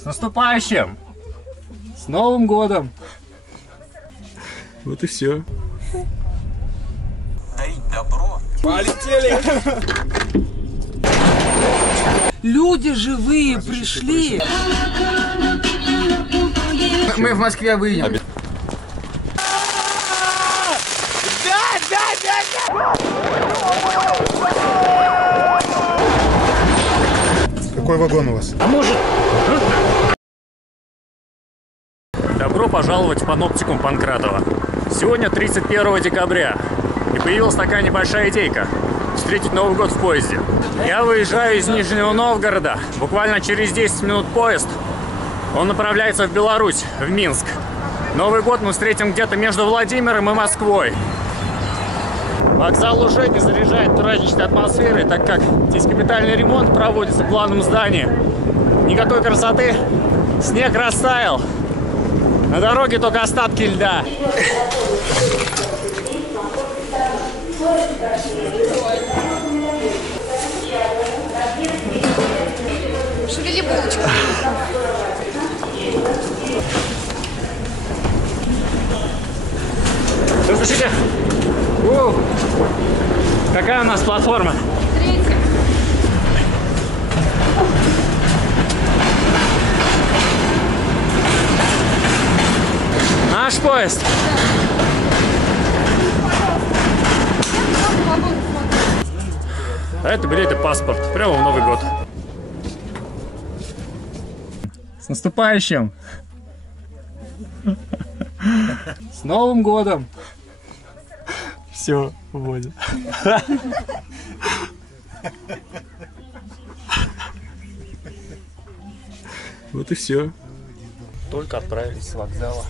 С наступающим! С Новым годом! Вот и все. Дарить добро. Полетели! Люди живые пришли. Мы в Москве выйдем. Какой вагон у вас? А может... Добро пожаловать в паноптикум Панкратова. Сегодня 31 декабря. И появилась такая небольшая идейка. Встретить Новый год в поезде. Я выезжаю из Нижнего Новгорода. Буквально через 10 минут поезд. Он направляется в Беларусь, в Минск. Новый год мы встретим где-то между Владимиром и Москвой. Вокзал уже не заряжает праздничной атмосферой, так как здесь капитальный ремонт проводится в главном здании. Никакой красоты. Снег растаял. На дороге только остатки льда. Шевели булочку. Слушайте, какая у нас платформа? Третья. Наш поезд. А это билет и паспорт. Прямо в Новый год. С наступающим! С Новым годом! Все, вводит. Вот и все. Только отправились с вокзала.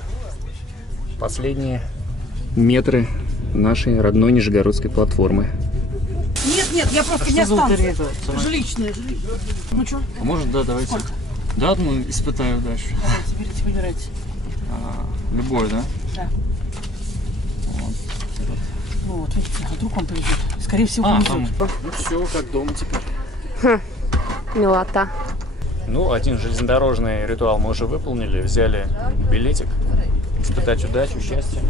Последние метры нашей родной нижегородской платформы. Нет, я просто не останусь. Жилищная. Ну что? А может, да, давайте. Сколько? Да, думаю, испытаю дальше. Давайте, выбирайте. Любой, да? Да. Ну вот, видите, а вдруг он повезет. Скорее всего, повезет. Ну все, как дома теперь. Милота. Ну, один железнодорожный ритуал мы уже выполнили. Взяли билетик. Испытать удачу, счастье.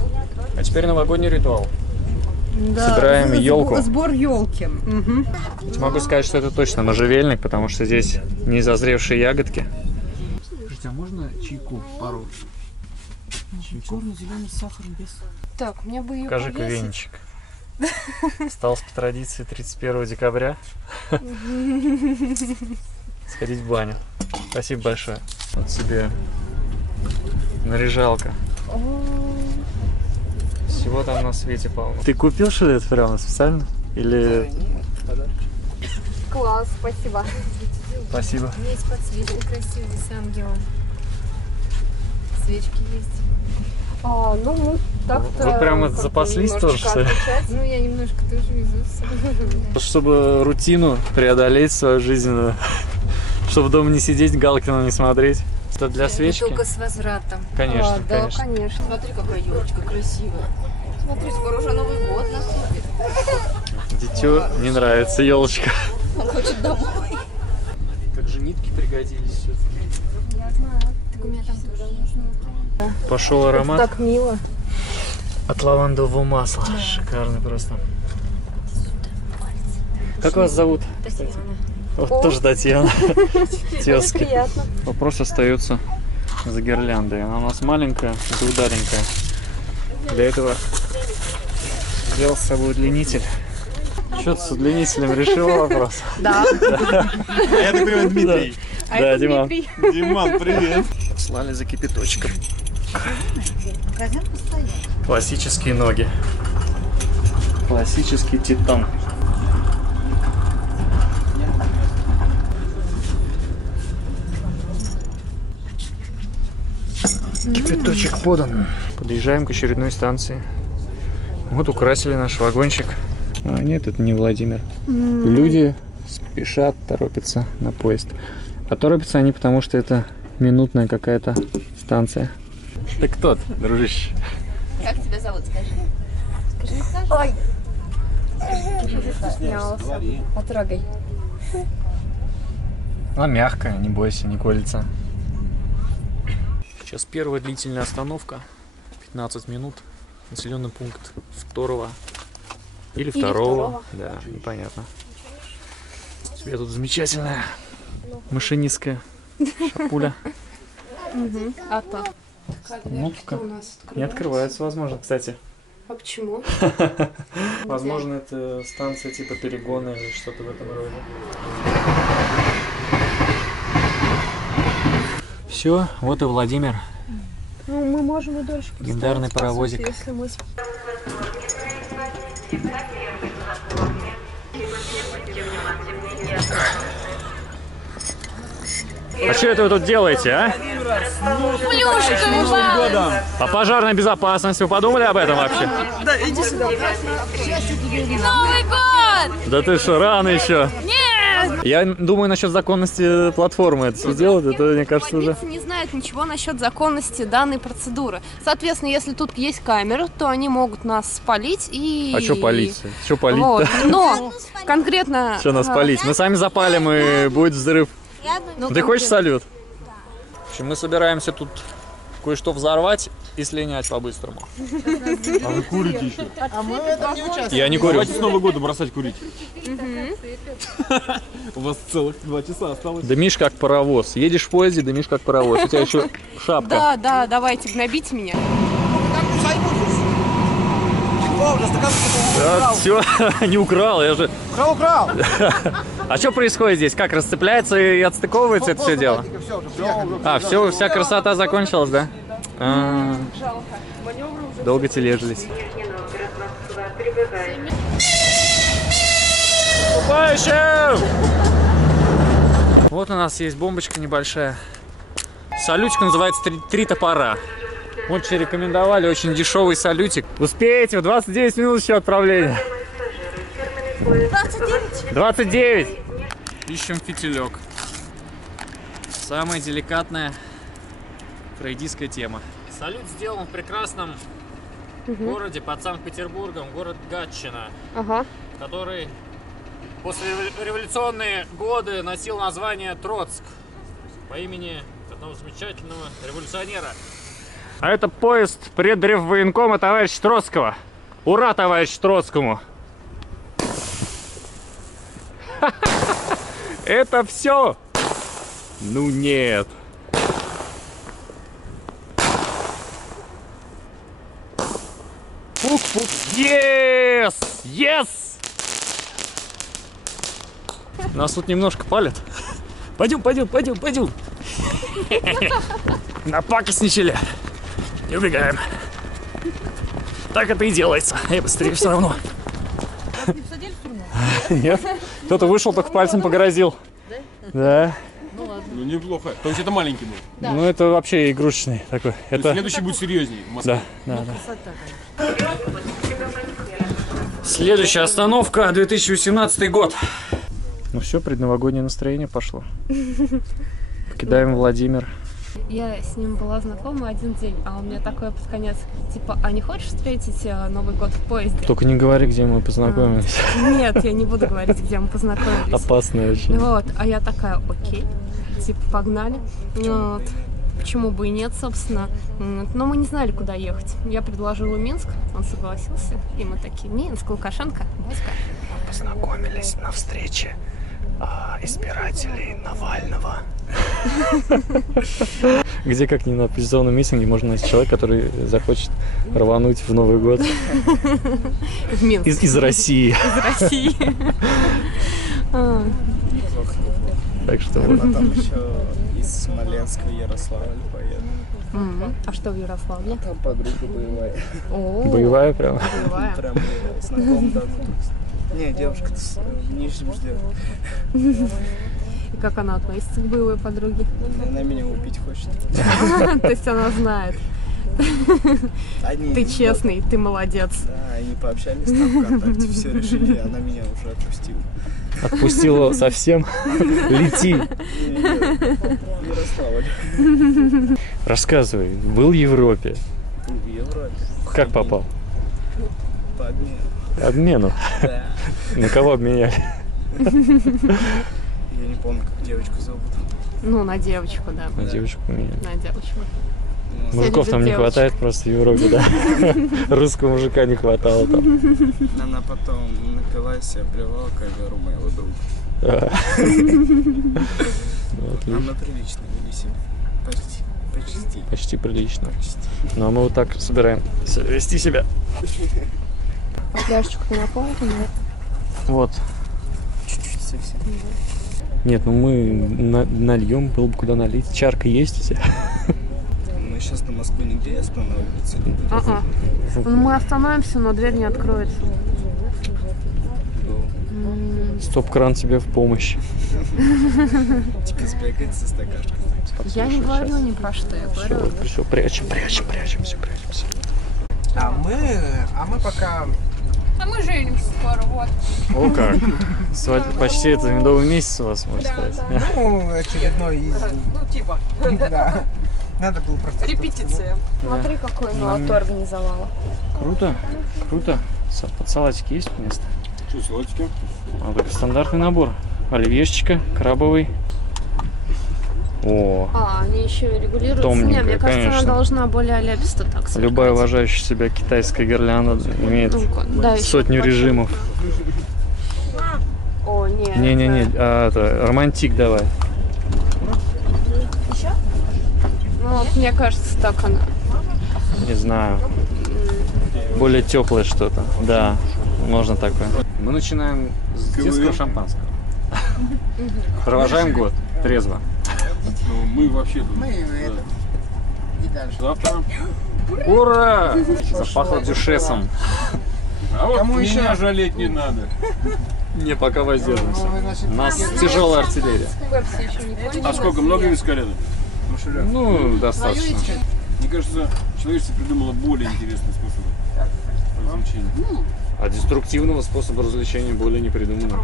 А теперь новогодний ритуал. Да, собираем елку. Сбор елки. Угу. Могу сказать, что это точно можжевельник, потому что здесь незазревшие ягодки. Слушайте, а можно чайку пару? Черный, зеленый, с сахаром, без. Так, у меня бы ее Покажи-ка повесить. венчик. Осталось по традиции 31 декабря сходить в баню. Спасибо большое. Вот тебе наряжалка. Всего там на свете полно. Ты купил, что ли, это прямо специально? Или... Класс, спасибо. Спасибо. Есть подсвечник красивый с ангелом. Свечки есть. Ну мы так-то... Вы прямо запаслись тоже, что ли? Ну я немножко тоже везу. Чтобы рутину преодолеть свою жизненную, чтобы дома не сидеть, Галкина не смотреть. Это для свечки? Только с возвратом. Конечно, да, конечно. конечно. Смотри, какая елочка красивая. Смотри, скоро уже Новый год наступит. Дитё не нравится елочка. Он хочет домой. Как же нитки пригодились. Я знаю. Так у меня там тоже нужно. Пошел аромат Так мило. от лавандового масла. Да. Шикарный просто. Как вас зовут? Татьяна. Вот тоже Татьяна. Очень Тезки. приятно. Вопрос остается за гирляндой. Она у нас маленькая, двудаленькая. Для этого взял с собой удлинитель. Что ты с удлинителем решила вопрос? Да. Я так понимаю, Дмитрий. Да, Диман. Диман, привет. Слали за кипяточком. Классические ноги. Классический титан. Кипяточек подан. Подъезжаем к очередной станции. Вот украсили наш вагончик. А, нет, это не Владимир. Люди спешат, торопятся на поезд. А торопятся они, потому что это минутная какая-то станция. Ты кто ты, дружище? Как тебя зовут, скажи? Скажи, не скажи. Ой. Стеснялся. Потрогай. Она мягкая, не бойся, не колется. Сейчас первая длительная остановка. 15 минут. Населенный пункт второго. Или второго. Да, непонятно. Тебе тут замечательная машинистская шапуля. А то. Остановка не открывается, возможно, кстати. А почему? Возможно, это станция типа перегона или что-то в этом роде. Все, вот и Владимир. Ну, мы можем и дольше. Легендарный паровозик. Если мы... А что это вы тут делаете, а? Плюшками вам! По пожарной безопасности вы подумали об этом вообще? Да, иди сюда. Новый год! Да ты что, рано еще. Нет! Я думаю насчет законности платформы это все делать, это, мне кажется, уже... Плотницы не знают ничего насчет законности данной процедуры. Соответственно, если тут есть камеры, то они могут нас спалить и... А что палить? Что палить-то? Вот. Но конкретно... Что нас палить? Мы сами запалим и будет взрыв. Ты хочешь салют? В общем, мы собираемся тут кое-что взорвать и слинять по-быстрому. А вы курите еще? Я не курю. Давайте с Нового года бросать курить. У вас целых 2 часа осталось. Дымишь как паровоз. Едешь в поезде, дымишь как паровоз. У тебя еще шапка. Да, да, давайте, гнобите меня. Все, не украл, я же... Украл! А что происходит здесь? Как, расцепляется и отстыковывается это все дело? А, все, вся красота закончилась, да? Долго тележились. Наступающим! Вот у нас есть бомбочка небольшая. Салютик называется «Три топора». Очень рекомендовали, очень дешевый салютик. Успеете, в 29 минут еще отправление. 29. Ищем фитилек. Самая деликатная фрейдистская тема. Салют сделан в прекрасном городе под Санкт-Петербургом, город Гатчина, который после революционные годы носил название Троцк по имени одного замечательного революционера. А это поезд предреввоенкома товарища Троцкого. Ура, товарищ Троцкому! Это все? Ну нет. Пук-пук. Yes! Yes! Нас тут немножко палят. Пойдем. Напакостничали. И убегаем. Так это и делается. И быстрее все равно. Нет. Кто-то вышел, только пальцем погрозил. Да. Ну неплохо. То есть это маленький был. Да. Ну это вообще игрушечный такой. Это... Следующий будет серьезнее в Москве. Да. Следующая остановка 2018 год. Ну все, предновогоднее настроение пошло. Покидаем Владимир. Я с ним была знакома один день, а у меня такое под конец, типа, а не хочешь встретить Новый год в поезде? Только не говори, где мы познакомились. Нет, я не буду говорить, где мы познакомились. Опасно очень. Вот, а я такая, окей, типа, погнали. Вот. Почему бы и нет, собственно. Но мы не знали, куда ехать. Я предложила Минск, он согласился, и мы такие, Минск, Лукашенко, Москва. Познакомились на встрече избирателей Навального. Где, как ни на оппозиционном митинге, можно найти человека, который захочет рвануть в Новый год В Минск. из России. Из России. Так что вот. Там еще из Смоленска в Ярославль поеду. А что в Ярославле? Там подруга боевая. О, Боевая прям. боевая. Прям знаком давно. Не, девушка-то в Нижнем ждет. И как она относится к боевой подруге? Она меня убить хочет. То есть она знает. Ты честный, ты молодец. Да, они пообщались там ВКонтакте, все решили, она меня уже отпустила. Отпустила совсем. Лети. Ярославль. Рассказывай. Был в Европе. В Европе. Как попал? По обмену. Обмену. Да. На кого обменяли? Я не помню, как девочку зовут. Ну, на девочку, да. На девочку обменяли. На девочку. Мужиков там не хватает просто в Европе, да? Русского мужика не хватало там. Она потом напилась и обливала ковер у моего друга. А мы прилично вели себя. Почти. Почти прилично. Ну а мы вот так собираем вести себя. Пляжечку наполнен. Вот. Чуть-чуть совсем. Нет, ну мы нальем, было бы куда налить. Чарка есть у тебя? Мы сейчас на Москву нигде останавливаться не будем. Ага. Мы остановимся, но дверь не откроется. Стоп-кран тебе в помощь. Типа сбегать со стакашкой. Я не говорю ни про что, я говорю. Все, прячемся. А мы пока... А мы женимся скоро, вот. О как! Почти это медовый месяц у вас, можно сказать. Ну, очередной из... Ну, типа, Да. Надо было просто... репетиция. Смотри, какой молоток организовала. Круто. Под салатики есть место? Что, салатики? А только стандартный набор. Оливьешечка, крабовый. О, Они еще и регулируют Томненькая, цены. Мне кажется, конечно. она должна более оляписто так сверкать. любая уважающая себя китайская гирлянда имеет Да, еще сотню большой. режимов. О, нет. Не-не-не, это романтик давай. Ну, вот, мне кажется, так она. Не знаю. Более теплое что-то. Да, можно такое. Мы начинаем с детского шампанского. Провожаем год трезво. Ну, мы вообще тут. Мы это... И дальше. Завтра. Ура! Запахло дюшесом. А вот Кому меня еще? жалеть не надо. Не, пока воздержимся. Ну, значит, У нас тяжелая артиллерия. Пепси еще не кончилась. А сколько? Много вискаря? Ну, достаточно. Мне кажется, человечество придумало более интересный способ развлечения. А деструктивного способа развлечения более не придумано.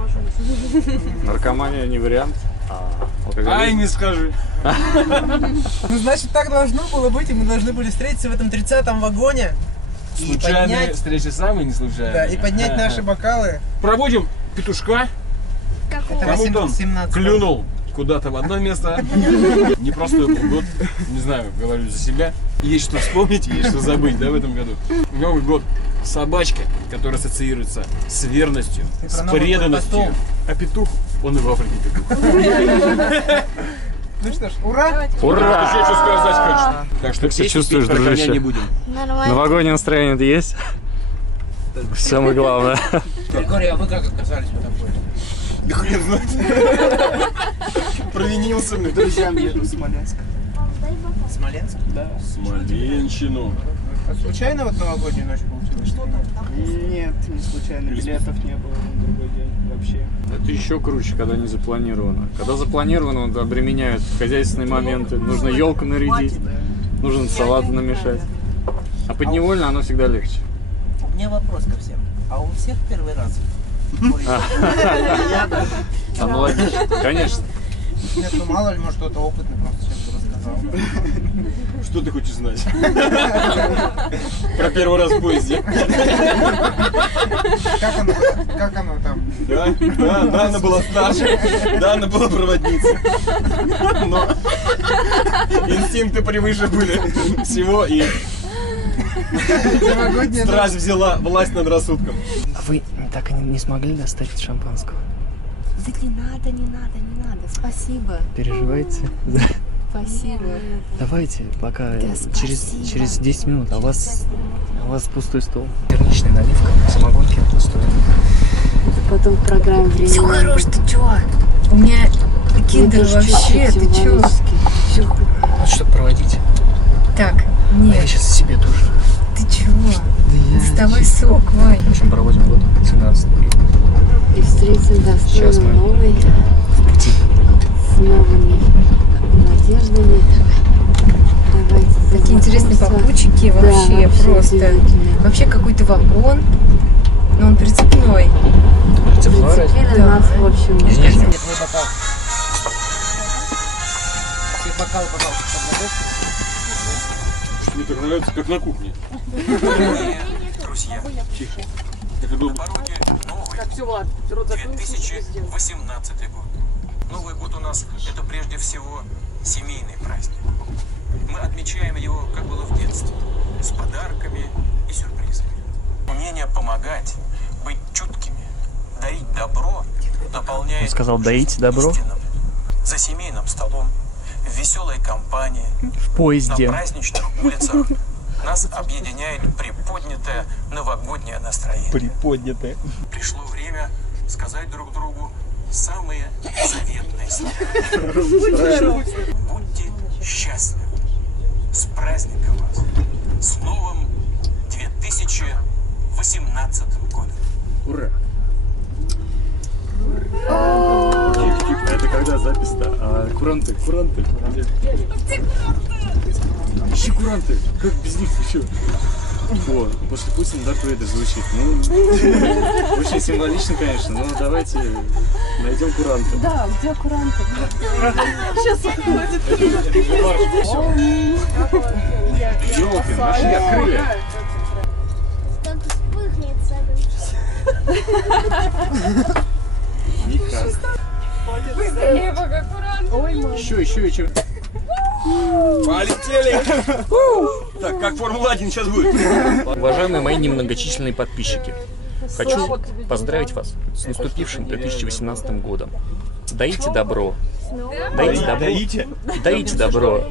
Наркомания не вариант, а алкоголизм. Ай, не скажи. Ну, значит, так должно было быть, и мы должны были встретиться в этом 30-м вагоне. И Случайные поднять, встречи самые не случайные. да, и поднять наши бокалы. Проводим петушка. Это Кому-то он 18 клюнул куда-то в одно место. Не простой был год. Не знаю, говорю за себя. Есть что вспомнить, есть что забыть, да, в этом году. Новый год. Собачка, которая ассоциируется с верностью, Ты с про Новый год преданностью. потом. А петух, он и в Африке петух. Ну что ж, ура! Ура! Еще что сказать хочешь. Так что Как себя песни чувствуешь, петь про коня дружище? не будем. Нормально. Новогоднее настроение-то есть? Самое главное. Григорий, а вы как оказались в этом городе? Да хрен знает. Провинился мне. Друзьям еду в Смоленск. Смоленск? Да. Смоленщину. А случайно вот новогоднюю ночь получилось? Нет, не случайно. Билетов не было на другой день вообще. Это еще круче, когда не запланировано. Когда запланировано, вот, обременяют хозяйственные моменты. Нужно елку нарядить, нужно салаты намешать. А подневольно оно всегда легче. У меня вопрос ко всем. А у всех первый раз? Аналогично. Конечно. Нет, ну мало ли, может кто-то опытный просто сейчас бы рассказал. Что ты хочешь знать? Про первый раз в поезде. Как оно там? Да, она была старше, да, она была проводницей. Но инстинкты превыше были всего, и страсть взяла власть над рассудком. А вы так и не смогли достать шампанского? Да не надо, не надо. Спасибо. Переживаете? Спасибо. Давайте, пока Да через 10 минут, а у вас пустой стол. Черничная наливка, самогонки пустой. Потом в программе времени. Все хорош, ты чё? У меня киндер вообще, ты чё? Вот что проводить. Так, А я нет, сейчас себе тоже. ты чего? Да Доставай сок, Вань. В общем, проводим год 17 И встретим, да, с Сейчас мы новой, в пути. с новыми надеждами. Давайте. Такие интересные знакомства. попутчики Да, вообще просто. удивительно. Вообще какой-то вагон, но он прицепной. Прицепили Да. нас, в общем. Нет, твой бокал. Все бокалы, пожалуйста, подготовьте. Что мне так нравится, как на кухне. Друзья, Тихо. Как удобно. на пороге новый 2018 год. Новый год у нас это прежде всего семейный праздник. Мы отмечаем его как с подарками и сюрпризами. Умение помогать, быть чуткими, дарить добро дополняет... Он сказал, доить добро? Истинным. За семейным столом, в веселой компании, В поезде. на праздничных улицах нас объединяет приподнятое новогоднее настроение. Приподнятое. Пришло время сказать друг другу самые заветные слова. Будьте счастливы. С праздником вас. С новым 2018 годом. Ура! Это когда запись-то? А куранты. Ищи куранты. Как без них еще? О, после Путина Дарт Вейдер звучит. Ну, очень символично, конечно, но давайте найдем куранты. Да, где куранты? Ёлки, нашли, открыли. Так вспыхнет салют. Никак. Еще. Полетели! Так, как Формула-1 сейчас будет? Уважаемые мои немногочисленные подписчики, хочу поздравить вас с наступившим 2018 годом. Даите добро. Даите добро.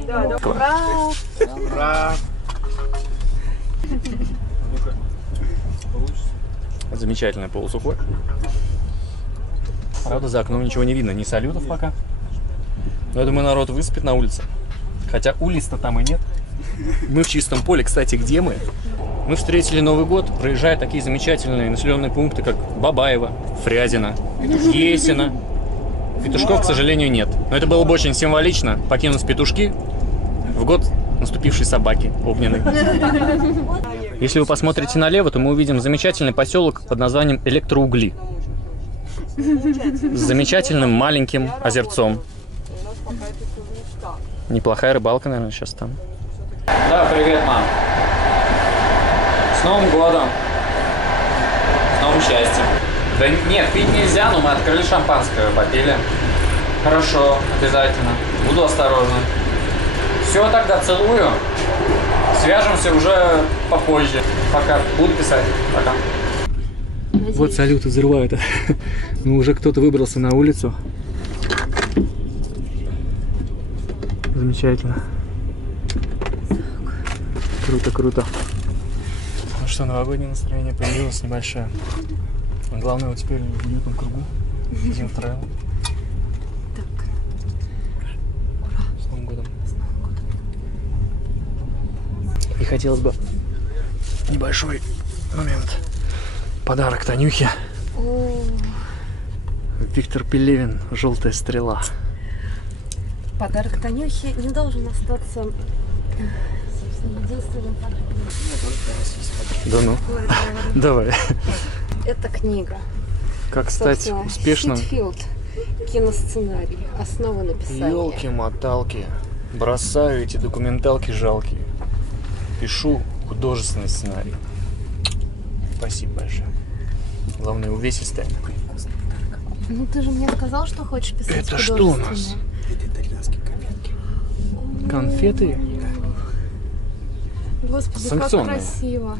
Ура! Замечательное полусухое. Правда, за окном ничего не видно, ни салютов пока. Но я думаю, народ выспит на улице. Хотя улиц-то там и нет. Мы в чистом поле. Кстати, где мы? Мы встретили Новый год, проезжая такие замечательные населенные пункты, как Бабаево, Фрязино, Есино. Петушков, к сожалению, нет. Но это было бы очень символично покинуть петушки в год наступившей собаки огненной. Если вы посмотрите налево, то мы увидим замечательный поселок под названием Электроугли. С замечательным маленьким озерцом. Неплохая рыбалка, наверное, сейчас там. Да, привет, мам. С Новым годом. С новым счастьем. Да нет, пить нельзя, но мы открыли шампанское, попили. Хорошо, обязательно. Буду осторожен. Все, тогда целую. Свяжемся уже попозже. Пока. Буду писать. Пока. Вот салюты взрывают. Ну, уже кто-то выбрался на улицу. Замечательно. Круто. Ну что, новогоднее настроение появилось небольшое. Главное, вот теперь в уютном кругу. Идем втроем. Так. С Новым годом. И хотелось бы небольшой момент. Подарок Танюхе. Виктор Пелевин, «Желтая стрела». Подарок Танюхе не должен остаться, собственно, единственным подарком. Да ну. Давай. Это книга. Как стать успешным? Хитфилд. Киносценарий. Основа написания. Ёлки-моталки. Бросаю эти документалки жалкие. Пишу художественный сценарий. Спасибо большое. Главное, увесистая. Ну ты же мне сказал, что хочешь писать Это что у нас? Это итальянские конфетки. Конфеты? Господи, Санкционные. как красиво.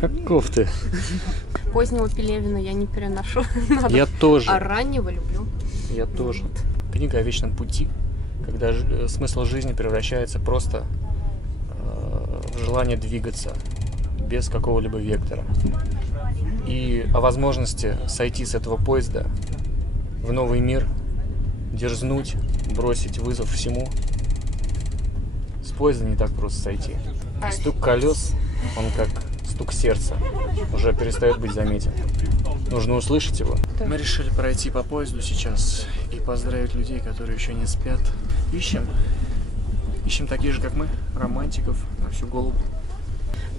Как кофты. Позднего Пелевина я не переношу. Я тоже. А раннего люблю. Я тоже. Книга о вечном пути, когда смысл жизни превращается просто в желание двигаться без какого-либо вектора. И о возможности сойти с этого поезда в новый мир, дерзнуть, бросить вызов всему. С поезда не так просто сойти. Стук колес, он как стук сердца, уже перестает быть заметен. Нужно услышать его. Мы решили пройти по поезду сейчас и поздравить людей, которые еще не спят. Ищем таких же, как мы, романтиков на всю голову.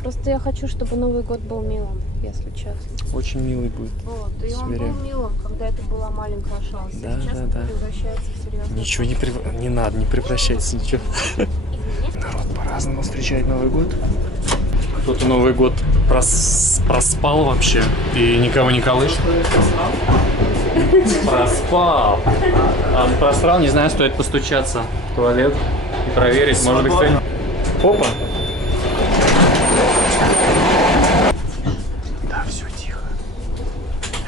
Просто я хочу, чтобы Новый год был милым, если честно. Очень милый будет. Вот, и он был милым, когда это была маленькая шанс. Да, Сейчас да, это да. превращается в серьезную. Ничего не надо, не превращается ничего. Народ по-разному встречает Новый год. Кто-то Новый год проспал вообще и никого не колышет. Проспал. А он просрал, не знаю, стоит постучаться в туалет и проверить, может быть, кто-нибудь... Опа! Да, все тихо.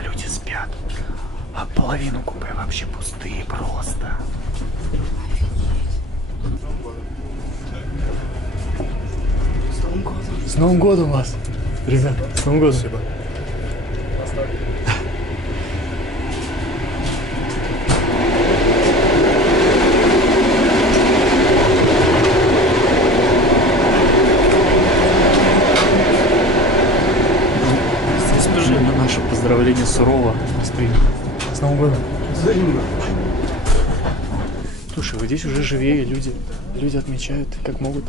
Люди спят. А половину купе вообще пустые просто. С Новым годом вас! Ребят, с Новым годом! Спасибо. На наше поздравление сурово нас приняли. С Новым годом! Слушай, вот здесь уже живее люди. Люди отмечают, как могут.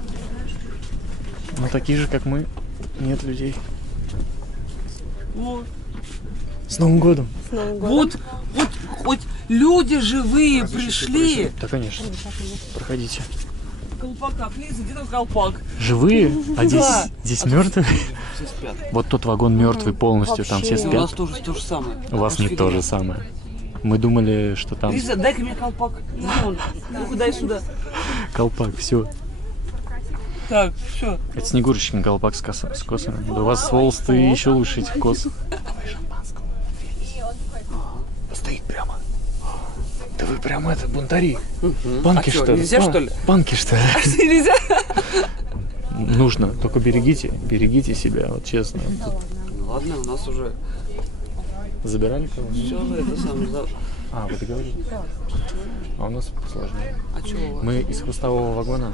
Но такие же, как мы, нет людей. Вот. С Новым годом! Вот хоть люди живые пришли. Да, конечно. Проходите. Колпака, Лиза, где там колпак? Живые? А Да. здесь мертвые? Все спят. Вот тот вагон мертвый полностью, там все У нас спят. тоже то же самое. У вас не то же самое. Мы думали, что там Лиза, дай-ка мне колпак. Ну-ка, дай сюда. колпак, все. Так, все. Это Снегурочкин колпак с косами. Да у вас волосы еще лучше этих кос. Стоит прямо. Да вы прямо это бунтари. Панки, А чё, что ли? нельзя, что ли? Панки, что ли? Нельзя? Нужно, только берегите себя, вот честно. Тут Ладно, у нас уже забирали кого-нибудь? все это самое. А, вы договорились? А у нас сложнее. А чего? Мы из хвостового вагона,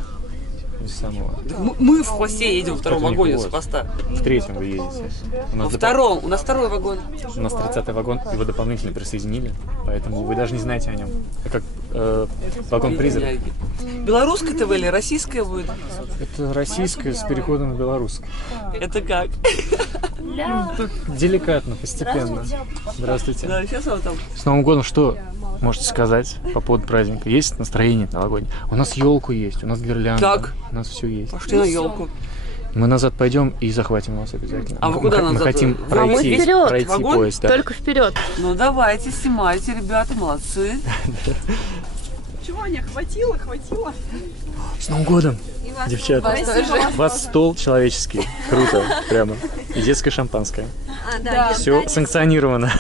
из самого. Мы в хвосте едем во втором Это у них вагоне с хвост. хвоста. В третьем вы едете. У Во нас, втором, у нас второй вагон. у нас 30-й вагон, его дополнительно присоединили, поэтому вы даже не знаете о нем. Это как вагон-призрак. Белорусская ТВ или российская будет? Это российское с переходом в белорусское. Это как? Деликатно, постепенно. Здравствуйте. Да, сейчас вот там. С Новым годом что можете сказать по поводу праздника? Есть настроение новогоднее? У нас елку есть, у нас гирлянда. Так. У нас все есть. Пошли на елку. Мы назад пойдем и захватим вас обязательно. А вы куда мы назад? хотим А мы пройти, вперед. пройти Вагон? поезд. Да. Только вперед. Ну давайте, снимайте, ребята, молодцы. Чего, Аня, хватило? С Новым годом, девчата. У вас стол человеческий. Круто, прямо. И детское шампанское. Да. Все санкционировано.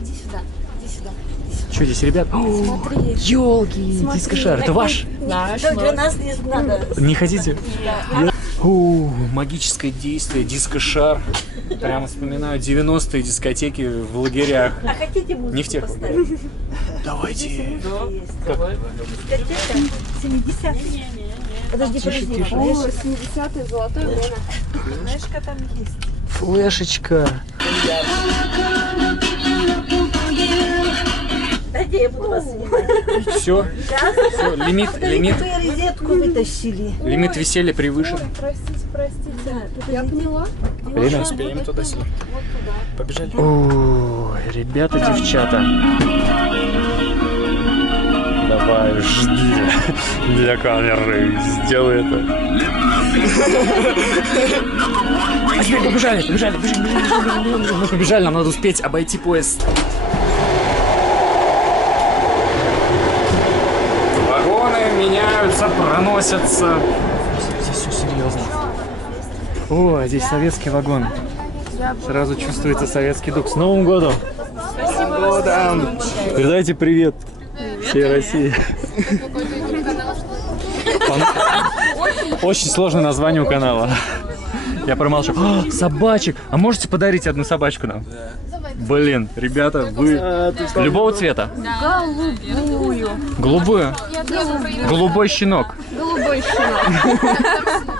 Иди сюда, иди сюда. Что здесь, ребят? Елки, дискошар. Это ваш? Для нас не надо. Не хотите? Магическое действие, дискошар. Прямо вспоминаю 90-е дискотеки в лагерях. А хотите музыку Не в тех поставить? лагерях. Давайте. Дискотека 70-е. Подожди. 70-е, золотое время. Флешка там есть. Флешечка. Дайте, я буду вас снимать. Все. Лимит Вы розетку вытащили. лимит веселья превышен. Простите. Я поняла. Время. Успеем туда сюда. Побежали. О, ребята, девчата. Давай, жди для камеры. Сделай это. А теперь побежали. Мы побежали, нам надо успеть обойти поезд. Вагоны меняются, проносятся. Здесь все серьезно. О, здесь советский вагон. Сразу чувствуется советский дух. С Новым годом! Спасибо! Передайте привет всей России. Очень сложное название у канала. Я промолчу. Собачек! А можете подарить одну собачку нам? Блин, ребята, вы любого цвета? Голубую. Голубую? Голубой щенок. Голубой щенок.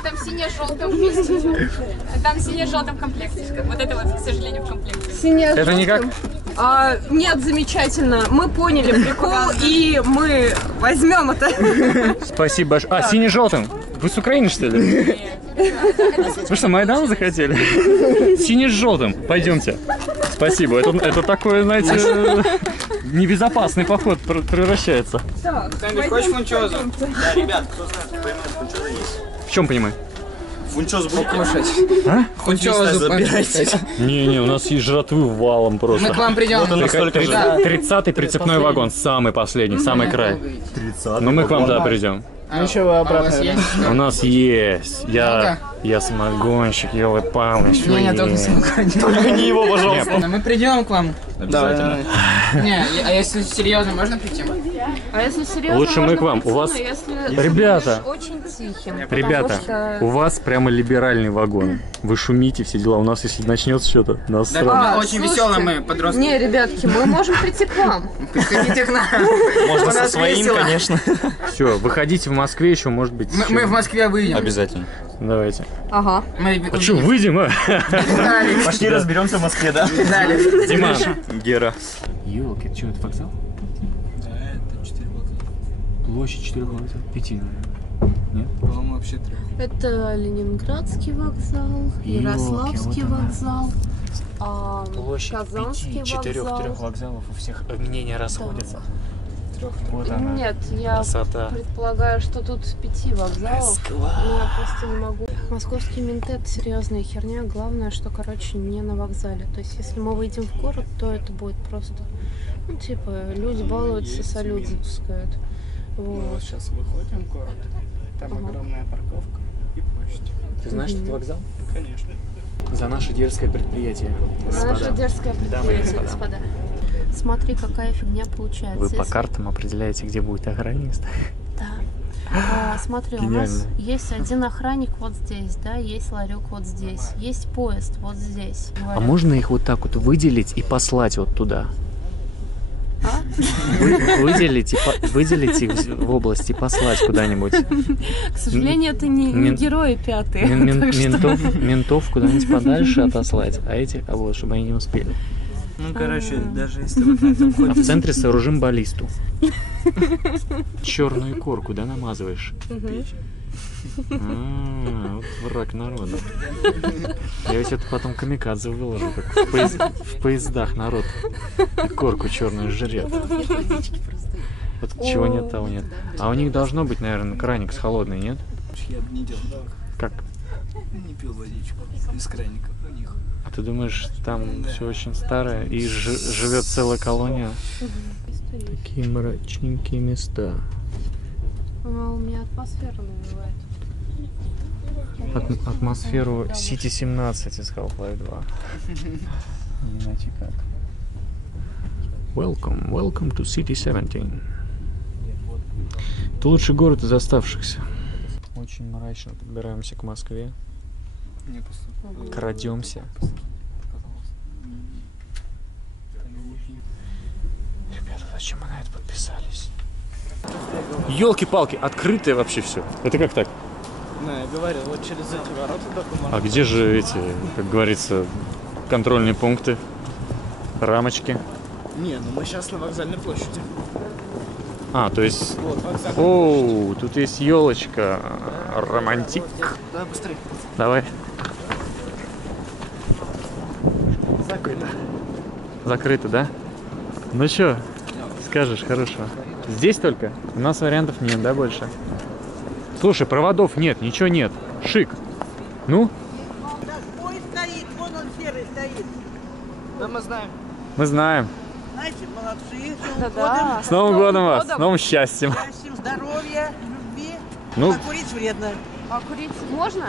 Там сине-желтым вместе. Там сине-желтым комплекте. Вот это вот, к сожалению, в комплекте. Это никак? Нет, замечательно. Мы поняли прикол, и мы возьмем это. Спасибо большое. А, сине-желтым. Вы с Украины, что ли? Вы что, Майдан захотели? Сине-желтым. Пойдемте. Спасибо. Это такой, знаете, небезопасный поход превращается. Ты хочешь фунчозу? Да, ребят, кто знает, поймет, фунчоза есть. В чем понимаю? Фунчозу будете кушать? А? Фунчозу забирайте. Не, у нас есть жратвы валом просто. Мы к вам придем. Вот он настолько же. 30-й прицепной вагон, самый последний, самый край. 30-й. Но мы к вам, да, придем. Ну что, вы обратно? У нас есть. Я самогонщик, елы-палы. Не, только самогонщик. Только не его, пожалуйста. Мы придем к вам. Обязательно. Не, а если серьезно, можно прийти? А если серьезно, Лучше мы к вам. прийти, У вас, но если ребята, очень тихим. ребята, что... у вас прямо либеральный вагон. Вы шумите, все дела. У нас, если начнется что-то, нас Да, сразу... очень веселые мы, подростки. Не, ребятки, мы можем прийти к вам. Приходите к нам. Можно со своим, конечно. Все, выходите в Москве еще, может быть. Мы в Москве выйдем. Обязательно. Давайте. Ага. А что, выйдем, а? Пошли разберемся в Москве, да? Димаш. Гера. Ёлки, что, это вокзал? Да, это 4 вокзала. Площадь 4 вокзала. 5, наверное. Нет? По-моему, вообще 3. Это Ленинградский вокзал, Ярославский вот она. вокзал, Площадь Казанский 4 вокзал. вокзалов, у всех мнения расходятся. Вот она. Нет, я Красота. предполагаю, что тут 5 вокзалов. Москва. Но я просто не могу. Московский мент — это серьезная херня. Главное, что, короче, не на вокзале. То есть, если мы выйдем в город, то это будет просто... Ну, типа, люди балуются, салют запускают. Вот. Сейчас выходим в город. Там огромная парковка и площадь. Ты знаешь этот вокзал? Конечно. За наше дерзкое предприятие. Наше дерзкое Дамы и предприятие, господа. Смотри, какая фигня получается. Вы по Если- картам определяете, где будет охранник. Да. Смотри, у нас Гениально. есть один охранник вот здесь, да, есть ларек вот здесь, есть поезд вот здесь. А можно их вот так вот выделить и послать вот туда? Выделить их в область и послать куда-нибудь. К сожалению, это не герои пятые. так что- Ментов куда-нибудь подальше отослать, а этих, вот, чтобы они не успели. Ну, короче, даже если вы на этом А в ходите... центре сооружим баллисту. Черную корку, да, намазываешь? Вот враг народа. Я ведь это потом камикадзе выложу, как в поездах народ корку черную жрет. Вот чего нет, того нет. А у них должно быть, наверное, краник с холодной, нет? Я бы не делал так. Как? Не пил водичку из краника у них. А ты думаешь, там все очень старое и живет целая колония? Такие мрачненькие места. У меня атмосфера навевает. Атмосферу City 17 из Half-Life 2. Иначе как. Welcome to City 17. Это лучший город из оставшихся. Очень мрачно подбираемся к Москве. Крадемся. Ребята, зачем мы на это подписались? Ёлки-палки, открытое вообще все. Это как так? Ну, я говорил, вот через эти ворота только можно. А где же эти, как говорится, контрольные пункты, рамочки? Не, ну мы сейчас на вокзальной площади. А, то есть... Вот, вокзал. Оу, тут есть елочка. Романтик. Давай быстрее. Давай. Закрыто. Закрыто, да? Ну чё, скажешь хорошего. Здесь только? У нас вариантов нет, да, больше? Слушай, проводов нет, ничего нет. Шик. Ну? Поезд стоит, вон он серый стоит. Да, мы знаем. Мы знаем. Знаете, молодцы. Да-да. С Новым годом вас, с новым счастьем. Счастьем, здоровья, любви. Ну. А курить вредно. А курить можно?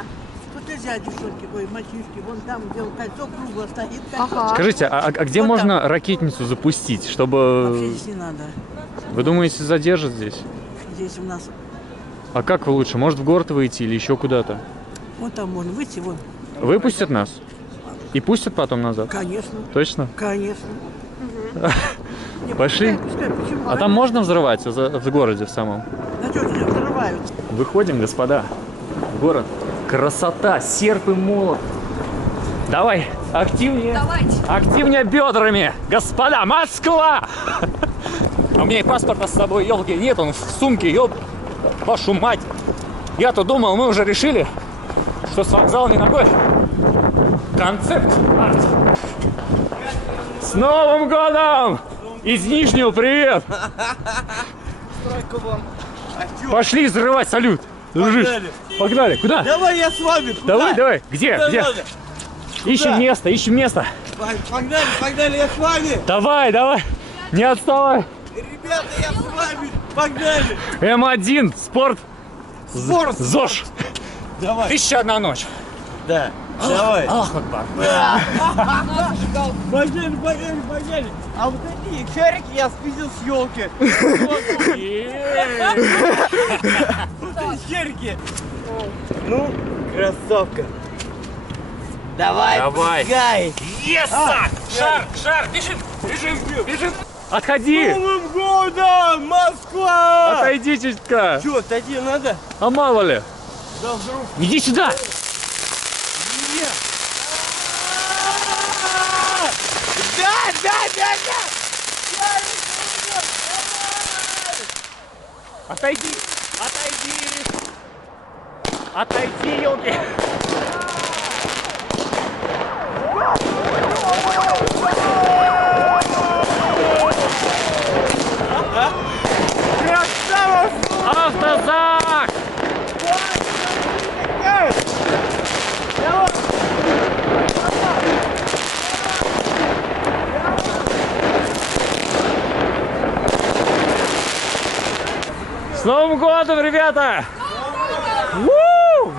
Тут нельзя, девчонки, ой, мальчишки. Вон там, где кольцо кругло стоит. Ага. Скажите, а где Вот можно там. ракетницу запустить, Вообще чтобы... здесь не надо. Вы думаете, задержат здесь? Здесь у нас, А как вы лучше? Может в город выйти или еще куда-то? вон там можно выйти, вон. Выпустят нас? И пустят потом назад? Конечно, Точно? конечно. Не, Пошли. пускай, почему? А там можно взрывать в городе в самом? На что взрывают? Выходим, господа, в город. Красота, серп и молот. Давай, активнее. Давайте. Активнее бедрами. Господа, Москва! А у меня и паспорта с собой, елки, нет, он в сумке, ёб, вашу мать. Я-то думал, мы уже решили, что с вокзала не ногой. Концепт арт. С Новым годом! Из Нижнего привет! Стройку вон. Пошли взрывать салют! Дружище. Погнали! Куда? Давай я с вами. Давай, давай! Где? Где? Ищем место, ищем место! Погнали, погнали, я с вами. Давай, давай! Не отставай! Ребята, я с вами. Погнали. М1, спорт ЗОЖ! Давай. 1001 ночь. Да. Давай. Аллах Акбар. Погнали. А вот такие шарики я спиздил с елки. Шарики. Ну, красавка. Давай. Пускай. Шар, бежим. Отходи. Новым годом, Москва! Отойди чутка. Че, отойди надо? А мало ли. Да вдруг. Иди сюда. Да. Отойди, елки. Автозак! С Новым годом, ребята! У!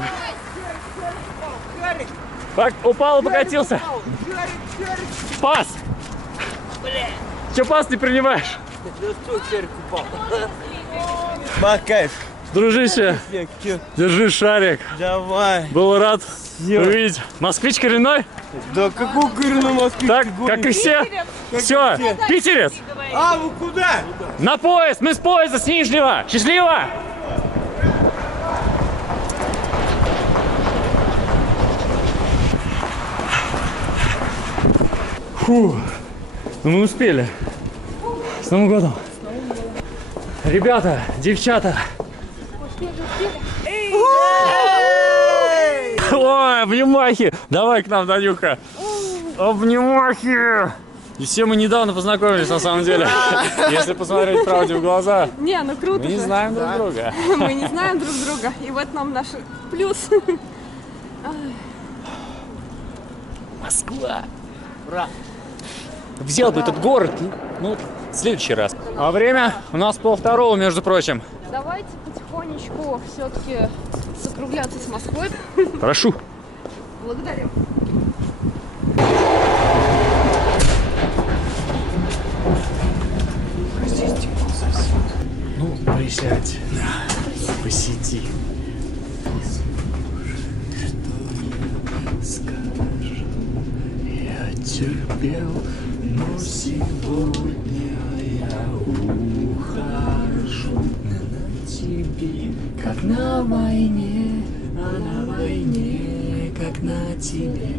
Так, упал и покатился. Пас! Че пас не принимаешь? Макаешь. Дружище, держи шарик. Давай. Был рад увидеть. Москвич коренной? Да какой коренной москвич? Так, как и все. Все, питерец. А, вы куда? На поезд, мы с поезда, с Нижнего. Счастливо! Фу, ну мы успели. С Новым годом. Ребята, девчата. Ой, обнимахи. Давай к нам, Данюха. Обнимахи. И все мы недавно познакомились, на самом деле. Если посмотреть правде в глаза. Не, ну круто. Мы не знаем друг друга. Мы не знаем друг друга. И вот нам наш плюс. Москва. Ура. Взял бы этот город, ну, в следующий раз. А время у нас 1:30, между прочим. Давайте потихонечку все-таки закругляться с Москвой. Прошу. Благодарю. Здесь темно совсем. Ну, присядь. Посиди. Я терпел, но сегодня я ухожу. На тебе, как на войне, а на войне, как на тебе.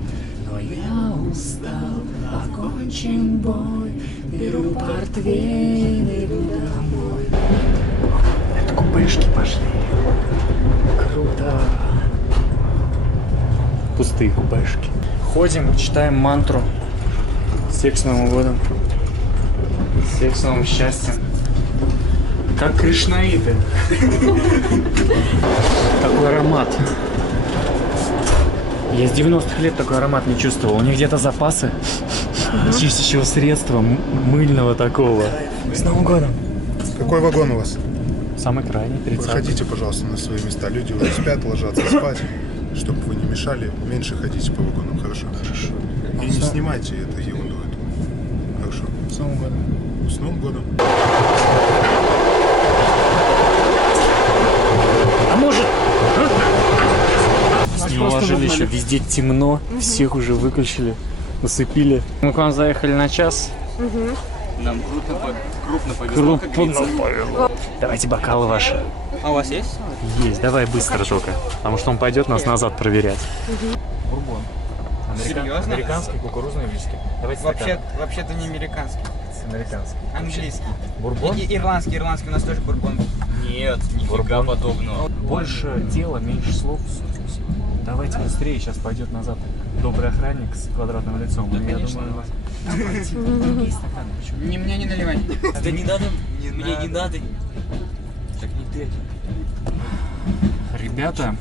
Но я устал, окончен бой, беру портвейн, иду домой. Это купешки пошли. Круто. Пустые купешки. Ходим, читаем мантру. Всех с Новым годом. Всех с новым счастьем. Как кришнаиты. Такой аромат. Я с 90-х лет такой аромат не чувствовал. У них где-то запасы чистящего средства, мыльного такого. С Новым годом. Какой вагон у вас? Самый крайний, 30. Проходите, пожалуйста, на свои места. Люди уже спят, ложатся спать. Чтобы вы не мешали, меньше ходите по вагонам, хорошо? Хорошо. И не снимайте эту ерунду. Хорошо. С Новым годом. С Новым годом. А может... Не уложили еще, везде темно, всех уже выключили, насыпили. Мы к вам заехали на час. Нам крупно повезло, как говорится. Давайте бокалы ваши. А у вас есть? Есть, давай быстро только, потому что он пойдет нас назад проверять. Бурбон. Серьезно? Американский кукурузный виски. Давайте Вообще-то не американский. американский. Английский. Бурбон? И ирландский у нас тоже бурбон был. Нет, нифига подобного. Больше дела, меньше слов. Давайте быстрее, сейчас пойдет назад добрый охранник с квадратным лицом. Да, я конечно. думаю, другие стаканы. Не мне не наливай. Да не надо, мне не надо. Так не ты. Ребята,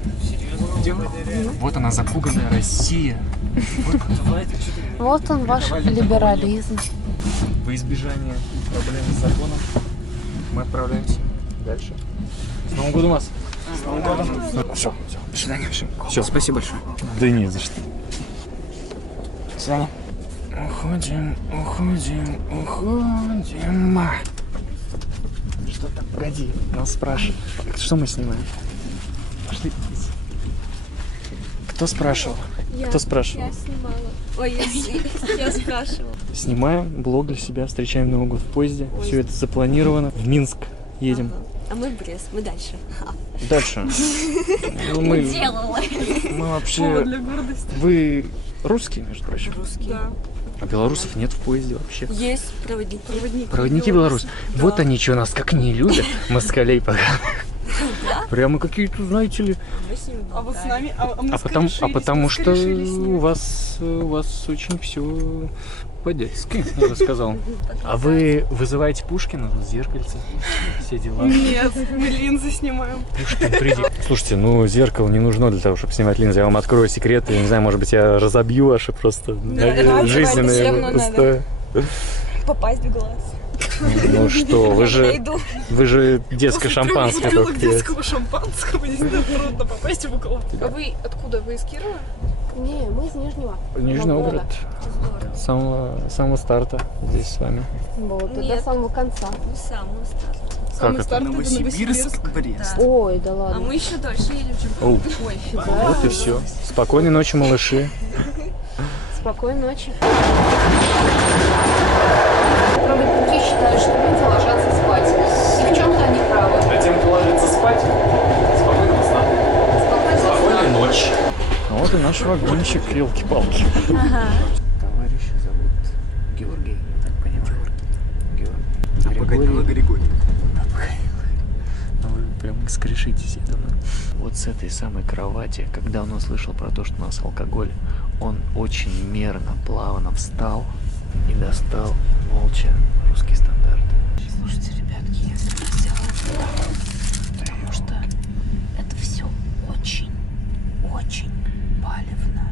вот она, запуганная Россия. Вот он, ваш либерализм. Во избежание проблем с законом мы отправляемся дальше. С Новым годом вас! Все, до свидания. Все, спасибо большое. Да не за что. До свидания. Уходим, уходим, уходим. Что там? Погоди, нас спрашивают. Что мы снимаем? Пошли. Кто спрашивал? Кто спрашивал? Я снимала. Ой, я спрашивала. Снимаем блог для себя, встречаем Новый год в поезде. Все это запланировано. В Минск едем. А мы в Брест, мы дальше. Дальше. Мы вообще... Повод для гордости. Вы русские, между прочим? Русские. Да. А белорусов нет в поезде вообще? Есть проводники. Проводники белорусы. Да. Вот они что, нас как не любят, москалей поганых. Да? Прямо какие-то, знаете ли... А вот с нами... потому что у вас очень все по-детски, я бы сказал. А вы вызываете Пушкина, зеркальце, все дела? Нет, мы линзы снимаем. Пушкин, приди. Слушайте, ну зеркало не нужно для того, чтобы снимать линзы. Я вам открою секреты, я не знаю, может быть, я разобью ваши просто жизненные устои. Попасть в глаз. Ну что, вы же детское шампанское. Бутылок детского шампанского, не знаю, трудно попасть в угол. А вы откуда? Вы из Кирова? Не, мы из Нижнего. Нижний Новгород. С самого старта здесь с вами. Вот, до самого конца. Не самого старта. Как это? Новосибирск, Брест. Ой, да ладно. А мы еще дальше едем, чем... Ой, вот и все. Спокойной ночи, малыши. Спокойной ночи. Проводники считают, что люди ложатся спать. И в чем-то они правы. А тем, кто ложится спать, спокойного сна. Спокойной ночи. А вот и наш вагончик, елки-палки. Ага. Товарища зовут Георгий, так понимаю. Григорий. Вы прям скрешитесь, я думаю. Вот с этой самой кровати, когда он услышал про то, что у нас алкоголь, он очень мерно, плавно встал и достал молча русский стандарт. Слушайте, ребятки, я взяла это, потому что это все очень палевно.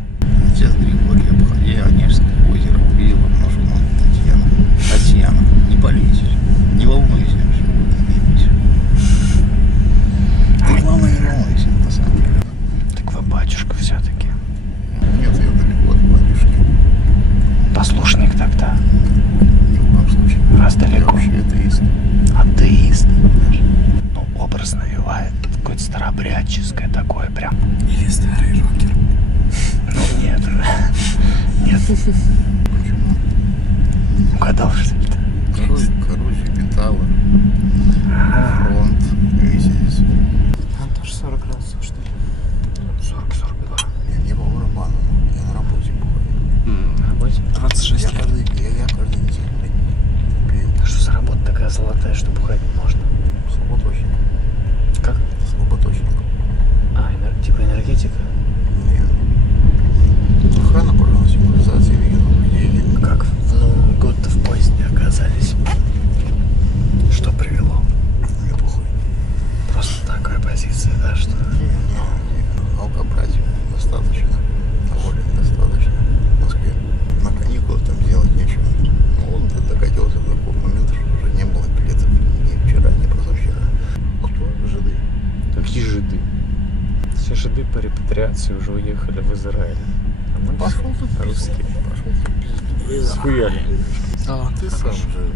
Отец Григорий, обходя Онежское озеро, увидел одну жену Татьяну. Татьяна, не болейте, не волнуйся, что вы имеете. Ты, главное, не волнуйся, на самом деле. Так вы батюшка все-таки. Нет, я далеко от батюшки. Послушник тогда. В любом случае. Раз далеко. Я вообще атеист. Атеист. Ну, образ навевает какое-то старообрядческое такое прям. Или старый рокер. Ну, нет. Нет. Почему? Угадал, что ли? Короче, металла. Фронт. Месяц. Там тоже 40 градусов, что ли? 40-42. Я не был в Романово. Я на работе был. На работе? 26 лет. Я каждый день, блядь, пью. А что за работа такая золотая, что бухать не можно? Слаботочник. Как? Слаботочник. А, типа энергетика? Нет. Охрана, пожалуйста, сигнализация видео изделий. Как в Новый год-то в поезде оказались? Что привело? Мне похуй. Просто такая позиция, да, что... Алкобрать достаточно. Довольно достаточно. В Москве. На каникулах там делать нечего. Ну, он докатился до такого момента, что уже не было билетов ни вчера, ни позавчера. Кто? Жиды. Какие жиды? Все жиды по репатриации уже уехали в Израиль. А мы Пошел ты русские. Пошел ты пизду. Схуяли. А, ты сам же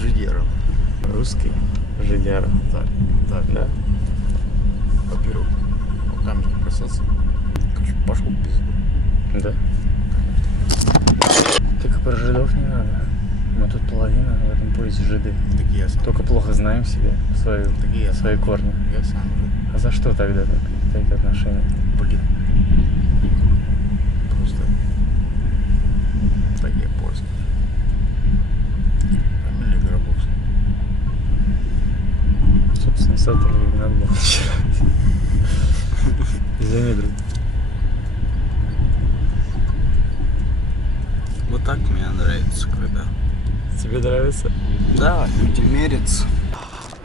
жидеров. Русский жидяра. Так. Да. Во-первых, руками не касаться. Короче, пошел в пизду. Да. Только про жидов не надо. Мы тут половина в этом поезде жиды. Так я сам. Только плохо знаем себя, свои корни. Я сам же. А за что тогда такие отношения? Блин. Просто так я польский. Фамилия Гробовская. Собственно, с этого и надо было начинать. Извини, друг. Вот так мне нравится, когда... Тебе нравится? Да, люди мерятся.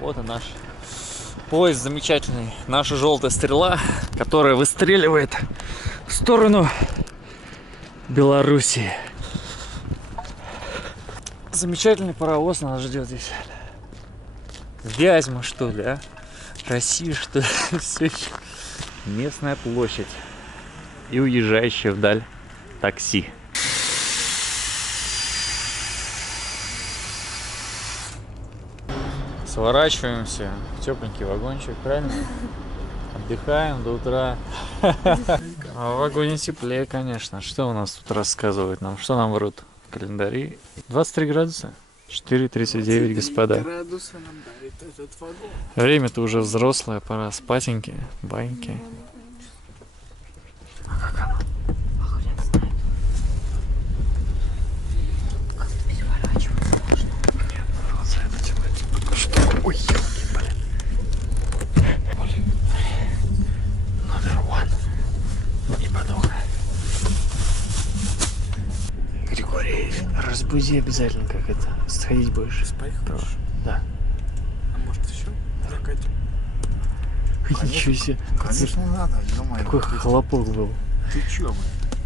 Вот и наш поезд замечательный. Наша желтая стрела, которая выстреливает в сторону Белоруссии. Замечательный паровоз нас ждет здесь. Вязьма, что ли, а? Россия, что ли? Все еще. Местная площадь. И уезжающая вдаль такси. Сворачиваемся в тепленький вагончик, правильно? Отдыхаем до утра. А в вагоне теплее, конечно. Что у нас тут рассказывают нам? Что нам врут? Календари. 23 градуса. 4:39, господа. Градусы нам дарит этот вагон. Время-то уже взрослое, пора спатеньки, баньки. А как оно? А хрен знает. Как-то переворачиваться можно. Нет, народ, за это тебе. Что? Ой, елки, блин. Номер 1. И подохай. Григорий, разбуди обязательно, как это. Сходить будешь? Спать хочешь? Да. А может еще закатим? Ничего себе. Конечно, надо, ё-моё. Какой хлопок был. Ты чё, блин?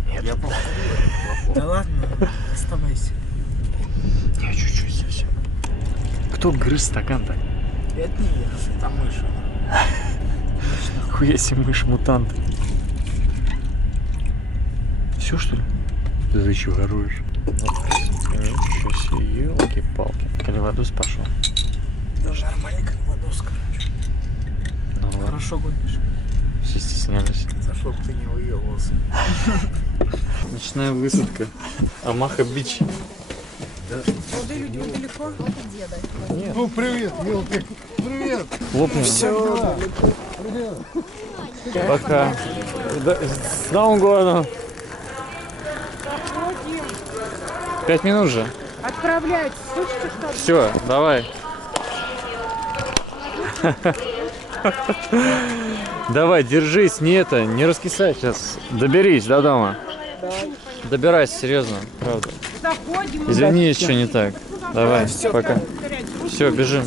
Нет. Я повторил. Да ладно, оставайся. Я чуть-чуть совсем. Кто грыз стакан-то? Это не я, Там мышь. Хуя себе мышь-мутант. Все, что ли? Ты за чего воруешь? Ничего себе, елки-палки. Каливадос пошел. даже нормальный кальвадос, короче. Ну, ладно. Хорошо гонишь. Все стеснялись. За что бы ты не выебывался. Ночная высадка. Амаха-Бич. Молодые люди, вы далеко? Нет. Ну, привет, мелкий. Привет. Лопнем. Все. Пока. С Новым годом. 5 минут же. Отправляйте. Слышите, что? Все, давай. Давай, держись, не раскисай сейчас. Доберись до дома. Добирайся, серьезно, правда. Заходим. Извини, если что не так. Давай, пока. Все, бежим.